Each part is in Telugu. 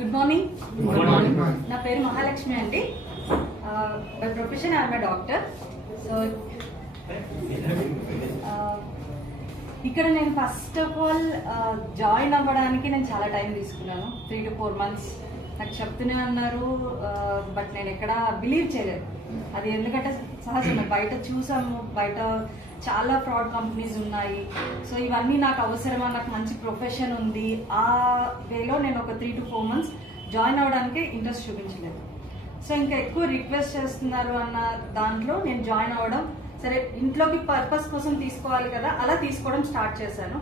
Good morning. నా పేరు మహాలక్ష్మి అండి. By profession I'm a doctor. So ఇక్కడ నేను ఫస్ట్ ఆఫ్ ఆల్ జాయిన్ అవ్వడానికి నేను చాలా టైం తీసుకున్నాను. 3 to 4 months నాకు చెప్తూనే అన్నారు. బట్ నేను ఎక్కడ బిలీవ్ చేయలేదు. అది ఎందుకంటే సహజమే, బయట చూసాము, బయట చాలా ఫ్రాడ్ కంపెనీస్ ఉన్నాయి. సో ఇవన్నీ నాకు అవసరమా, నాకు మంచి ప్రొఫెషన్ ఉంది, ఆ వేలో నేను ఒక 3 to 4 months జాయిన్ అవ్వడానికి ఇంట్రెస్ట్ చూపించలేదు. సో ఇంకా ఎక్కువ రిక్వెస్ట్ చేస్తున్నారు అన్న దాంట్లో నేను జాయిన్ అవ్వడం, సరే ఇంట్లోకి పర్పస్ కోసం తీసుకోవాలి కదా, అలా తీసుకోవడం స్టార్ట్ చేశాను.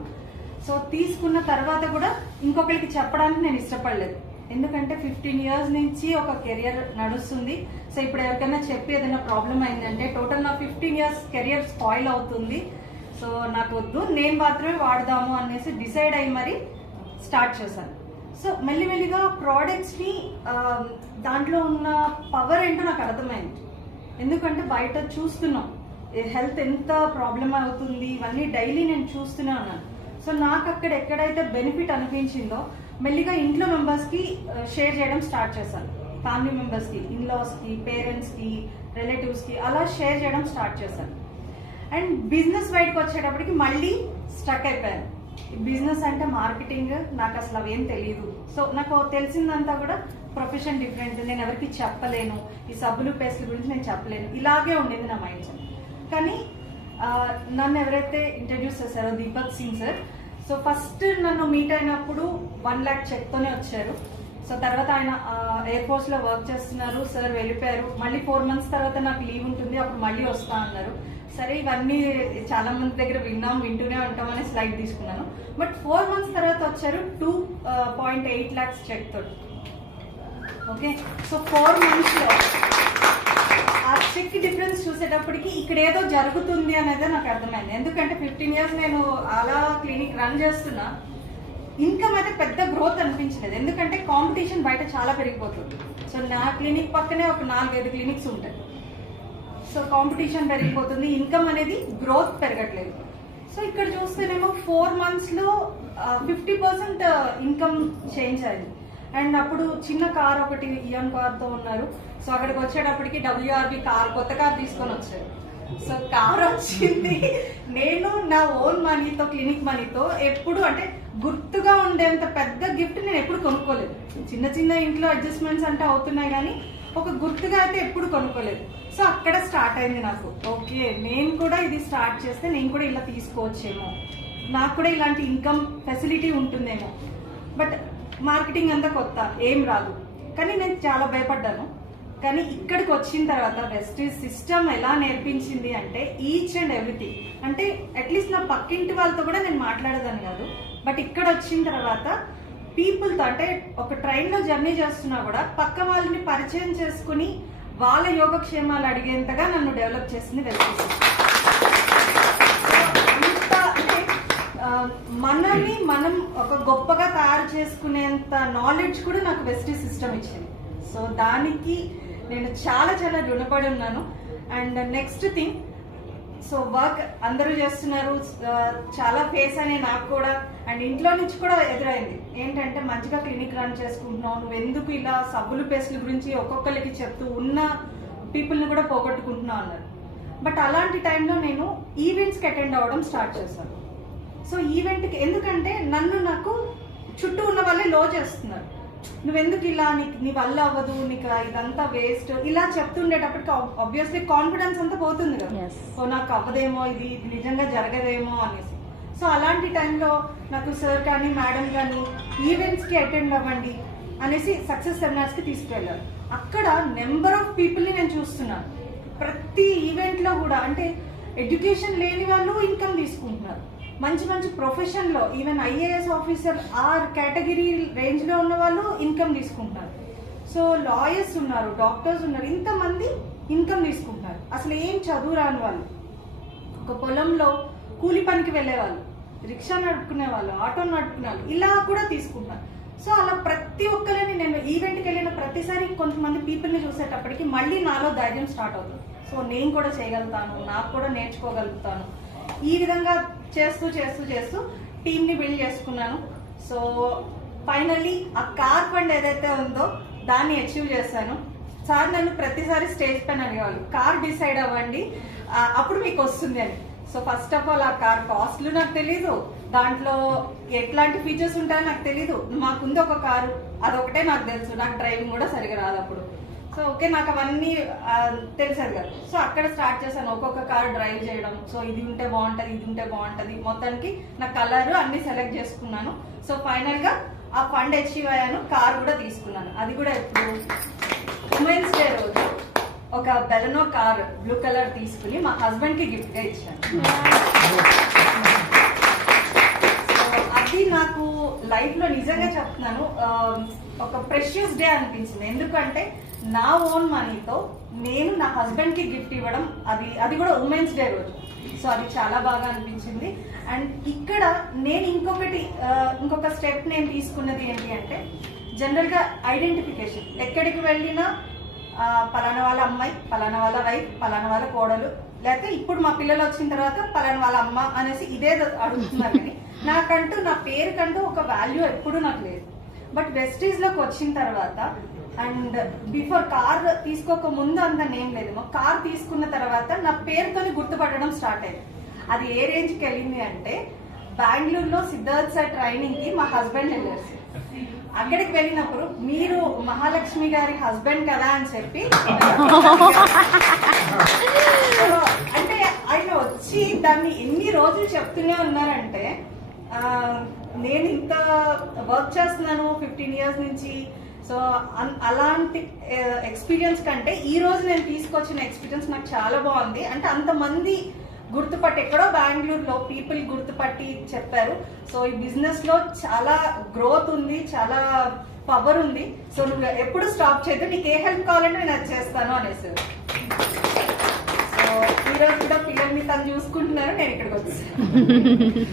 సో తీసుకున్న తర్వాత కూడా ఇంకొకరికి చెప్పడానికి నేను ఇష్టపడలేదు. ఎందుకంటే 15 years నుంచి ఒక కెరియర్ నడుస్తుంది. సో ఇప్పుడు ఎవరికైనా చెప్పి ఏదైనా ప్రాబ్లం అయిందంటే టోటల్ నా 15 years కెరియర్ స్పాయిల్ అవుతుంది. సో నాకు వద్దు, నేను మాత్రమే వాడదాము అనేసి డిసైడ్ అయ్యి మరి స్టార్ట్ చేశాను. సో మెల్లిమెల్లిగా ప్రోడక్ట్స్ని దాంట్లో ఉన్న పవర్ ఏంటో నాకు అర్థమైంది. ఎందుకంటే బయట చూస్తున్నాం హెల్త్ ఎంత ప్రాబ్లం అవుతుంది, ఇవన్నీ డైలీ నేను చూస్తూనే ఉన్నాను. సో నాకు అక్కడ ఎక్కడైతే బెనిఫిట్ అనిపించిందో మెల్లిగా ఇంట్లో మెంబర్స్కి షేర్ చేయడం స్టార్ట్ చేశాను. ఫ్యామిలీ మెంబర్స్కి, ఇన్లాస్కి, పేరెంట్స్కి, రిలేటివ్స్కి అలా షేర్ చేయడం స్టార్ట్ చేశాను. అండ్ బిజినెస్ బయటకు వచ్చేటప్పటికి మళ్ళీ స్టక్ అయిపోయాను. బిజినెస్ అంటే మార్కెటింగ్ నాకు అసలు అవేం తెలియదు. సో నాకు తెలిసిందంతా కూడా ప్రొఫెషన్ డిఫరెంట్, నేను ఎవరికి చెప్పలేను, ఈ సబ్బులు పేస్ట్ల గురించి నేను చెప్పలేను, ఇలాగే ఉండేది నా మైండ్ సెట్. కానీ నన్ను ఎవరైతే ఇంట్రడ్యూస్ చేశారో Deepak Singh sir, so first నన్ను మీట్ అయినప్పుడు 1 lakh చెక్తోనే వచ్చారు. సో తర్వాత ఆయన ఎయిర్ ఫోర్స్ లో వర్క్ చేస్తున్నారు, సార్ వెళ్ళిపోయారు. మళ్ళీ 4 months తర్వాత నాకు లీవ్ ఉంటుంది, అప్పుడు మళ్ళీ వస్తా అన్నారు. సరే ఇవన్నీ చాలా మంది దగ్గర వింటూనే ఉంటామని స్లైడ్ తీసుకున్నాను. బట్ 4 months తర్వాత వచ్చారు 2.8 lakhs చెక్ తోటి. ఓకే, సో 4 months లో ఆ చెక్ డిఫరెన్స్ చూసేటప్పటికి ఇక్కడ ఏదో జరుగుతుంది అనేది నాకు అర్థమైంది. ఎందుకంటే 15 years నేను అలా క్లినిక్ రన్ చేస్తున్నా, ఇన్కమ్ అయితే పెద్ద గ్రోత్ అనిపించలేదు. ఎందుకంటే కాంపిటీషన్ బయట చాలా పెరిగిపోతుంది. సో నా క్లినిక్ పక్కనే ఒక 4-5 క్లినిక్స్ ఉంటాయి. సో కాంపిటీషన్ పెరిగిపోతుంది, ఇన్కమ్ అనేది గ్రోత్ పెరగట్లేదు. సో ఇక్కడ చూస్తేనేమో 4 months లో 50% ఇన్కమ్ చేంజ్ అయింది. అండ్ అప్పుడు చిన్న కార్ ఒకటి ఇయాన్ కార్తో ఉన్నారు. సో అక్కడికి వచ్చేటప్పటికి WRV కార్, కొత్త కార్ తీసుకొని వచ్చారు. సో కార్ వచ్చింది. నేను నా ఓన్ మనీతో, క్లినిక్ మనీతో ఎప్పుడు అంటే గుర్తుగా ఉండేంత పెద్ద గిఫ్ట్ నేను ఎప్పుడు కొనుక్కోలేదు. చిన్న చిన్న ఇంట్లో అడ్జస్ట్మెంట్స్ అంటే అవుతున్నాయి, కానీ ఒక గుర్తుగా అయితే ఎప్పుడు కొనుక్కోలేదు. సో అక్కడ స్టార్ట్ అయింది నాకు, ఓకే నేను కూడా ఇది స్టార్ట్ చేస్తే నేను కూడా ఇలా తీసుకోవచ్చేమో, నాకు కూడా ఇలాంటి ఇన్కమ్ ఫెసిలిటీ ఉంటుందేమో. బట్ మార్కెటింగ్ అంతా కొత్త, ఏం రాదు. కానీ నేను చాలా భయపడ్డాను. కానీ ఇక్కడికి వచ్చిన తర్వాత వెస్టీజ్ సిస్టమ్ ఎలా నేర్పించింది అంటే ఈచ్ అండ్ ఎవ్రీథింగ్. అంటే అట్లీస్ట్ నా పక్కింటి వాళ్ళతో కూడా నేను మాట్లాడేదాన్ని కాదు. బట్ ఇక్కడ వచ్చిన తర్వాత పీపుల్తో, అంటే ఒక ట్రైన్లో జర్నీ చేస్తున్నా కూడా పక్క వాళ్ళని పరిచయం చేసుకుని వాళ్ళ యోగక్షేమాలు అడిగేంతగా నన్ను డెవలప్ చేసింది వెస్టీజ్ సిస్టమ్. మనల్ని మనం ఒక గొప్పగా తయారు చేసుకునేంత నాలెడ్జ్ కూడా నాకు వెస్టీజ్ సిస్టమ్ ఇచ్చింది. సో దానికి నేను చాలా చాలా రుణపడి ఉన్నాను. And next thing, so work అందరూ చేస్తున్నారు, చాలా ఫేస్ అయినాయి నాకు కూడా. అండ్ ఇంట్లో నుంచి కూడా ఎదురైంది ఏంటంటే, మంచిగా క్లినిక్ రన్ చేసుకుంటున్నావు, నువ్వు ఎందుకు ఇలా సబ్బులు పేస్ట్ల గురించి ఒక్కొక్కరికి చెప్తూ ఉన్న పీపుల్ని కూడా పోగొట్టుకుంటున్నావు అన్నారు. బట్ అలాంటి టైంలో నేను ఈవెంట్స్కి అటెండ్ అవ్వడం స్టార్ట్ చేశాను. సో ఈవెంట్కి ఎందుకంటే నాకు చుట్టూ ఉన్న వాళ్ళే లో చేస్తున్నారు, నువ్వెందుకు ఇలా, నీ వల్ల అవ్వదు, నీకు ఇదంతా వేస్ట్, ఇలా చెప్తుండేటప్పటికి ఆబ్వియస్లీ కాన్ఫిడెన్స్ అంతా పోతుంది కదా. సో నాకు అవ్వదేమో, ఇది నిజంగా జరగదేమో అనేసి. సో అలాంటి టైంలో నాకు సార్ కానీ మేడం కానీ ఈవెంట్స్కి అటెండ్ అవ్వండి అనేసి సక్సెస్ సెమినార్స్కి తీసుకువెళ్ళారు. అక్కడ నెంబర్ ఆఫ్ పీపుల్ని నేను చూస్తున్నాను. ప్రతి ఈవెంట్లో కూడా అంటే ఎడ్యుకేషన్ లేని వాళ్ళు ఇన్కమ్ తీసుకుంటున్నారు, మంచి మంచి ప్రొఫెషన్లో ఈవెన్ IAS ఆఫీసర్ ఆ కేటగిరీ రేంజ్లో ఉన్న వాళ్ళు ఇన్కమ్ తీసుకుంటున్నారు. సో లాయర్స్ ఉన్నారు, డాక్టర్స్ ఉన్నారు, ఇంతమంది ఇన్కమ్ తీసుకుంటున్నారు. అసలు ఏం చదువు రాని వాళ్ళు, ఒక పొలంలో కూలి పనికి వెళ్ళే వాళ్ళు, రిక్షా నడుపుకునే వాళ్ళు, ఆటో నడుపుకునే వాళ్ళు, ఇలా కూడా తీసుకుంటున్నారు. సో అలా ప్రతి ఒక్కరిని నేను ఈవెంట్కి వెళ్ళిన ప్రతిసారి కొంతమంది పీపుల్ని చూసేటప్పటికి మళ్ళీ నాలో ధైర్యం స్టార్ట్ అవుతుంది. సో నేను కూడా చేయగలుగుతాను, నాకు కూడా నేర్చుకోగలుగుతాను. ఈ విధంగా చేస్తూ టీంని బిల్డ్ చేసుకున్నాను. సో ఫైనల్లీ ఆ కార్ ఫండ్ ఏదైతే ఉందో దాన్ని అచీవ్ చేశాను. సార్ నన్ను ప్రతిసారి స్టేజ్ పైన అడిగేవాళ్ళు, కార్ డిసైడ్ అవ్వండి అప్పుడు మీకు వస్తుంది అని. సో ఫస్ట్ ఆఫ్ ఆల్ ఆ కార్ కాస్ట్లు నాకు తెలీదు, దాంట్లో ఎట్లాంటి ఫీచర్స్ ఉంటాయో నాకు తెలీదు. మాకుంది ఒక కారు, అదొకటే నాకు తెలుసు. నాకు డ్రైవింగ్ కూడా సరిగా రాదు అప్పుడు. సో ఓకే, నాకు అవన్నీ తెలిసేది కదా. సో అక్కడ స్టార్ట్ చేశాను ఒక్కొక్క కార్ డ్రైవ్ చేయడం. సో ఇది ఉంటే బాగుంటది, ఇది ఉంటే బాగుంటది, మొత్తానికి నా కలర్ అన్ని సెలెక్ట్ చేసుకున్నాను. సో ఫైనల్ గా ఆ ఫండ్ అచీవ్ అయ్యాను, కార్ కూడా తీసుకున్నాను. అది కూడా ఎప్పుడు ఉమెన్స్ డే రోజు ఒక బెలనో కార్ బ్లూ కలర్ తీసుకుని మా హస్బెండ్ కి గిఫ్ట్ గా ఇచ్చాను. అది నాకు లైఫ్ లో నిజంగా చెప్తున్నాను ఒక ప్రెషియస్ డే అనిపించింది. ఎందుకంటే నా ఓన్ మనీతో నేను నా హస్బెండ్ కి గిఫ్ట్ ఇవ్వడం, అది కూడా ఉమెన్స్ డే రోజు. సో అది చాలా బాగా అనిపించింది. అండ్ ఇక్కడ నేను ఇంకొక స్టెప్ నేను తీసుకున్నది ఏంటి అంటే, జనరల్ గా ఐడెంటిఫికేషన్. ఎక్కడికి వెళ్ళినా పలానా వాళ్ళ అమ్మాయి, పలానా వాళ్ళ వైఫ్, పలానా వాళ్ళ కోడలు, లేకపోతే ఇప్పుడు మా పిల్లలు వచ్చిన తర్వాత పలానా వాళ్ళ అమ్మ అనేసి ఇదే అడుగుతున్నారు. కానీ నాకంటూ నా పేరుకంటూ ఒక వాల్యూ ఎప్పుడు నాకు లేదు. బట్ వెస్టీజ్ లోకి వచ్చిన తర్వాత అండ్ బిఫోర్ కార్ తీసుకోక ముందు అంత నేమ్ లేదు. కార్ తీసుకున్న తర్వాత నా పేరుతోని గుర్తుపట్టడం స్టార్ట్ అయింది. అది ఏ రేంజ్కి వెళ్ళింది అంటే, బెంగళూరులో సిద్ధార్థ్ సార్ ట్రైనింగ్ కి మా హస్బెండ్ వెళ్ళారు. అక్కడికి వెళ్ళినప్పుడు మీరు మహాలక్ష్మి గారి హస్బెండ్ కదా అని చెప్పి అంటే ఆయన వచ్చి దాన్ని ఎన్ని రోజులు చెప్తూనే ఉన్నారంటే, నేను ఇంత వర్క్ చేస్తున్నాను 15 years నుంచి. సో అలాంటి ఎక్స్పీరియన్స్ కంటే ఈ రోజు నేను తీసుకొచ్చిన ఎక్స్పీరియన్స్ నాకు చాలా బాగుంది. అంటే అంతమంది గుర్తుపట్టి, ఎక్కడో బెంగళూరులో పీపుల్ గుర్తుపట్టి చెప్పారు. సో ఈ బిజినెస్ లో చాలా గ్రోత్ ఉంది, చాలా పవర్ ఉంది. సో నువ్వు ఎప్పుడు స్టాప్ చేయదు, నీకు ఏ హెల్ప్ కావాలంటే నేను అది చేస్తాను అనేసి. సో ఈరోజు కూడా పిల్లల్ని తను చూసుకుంటున్నారు, నేను ఇక్కడికి వచ్చాను.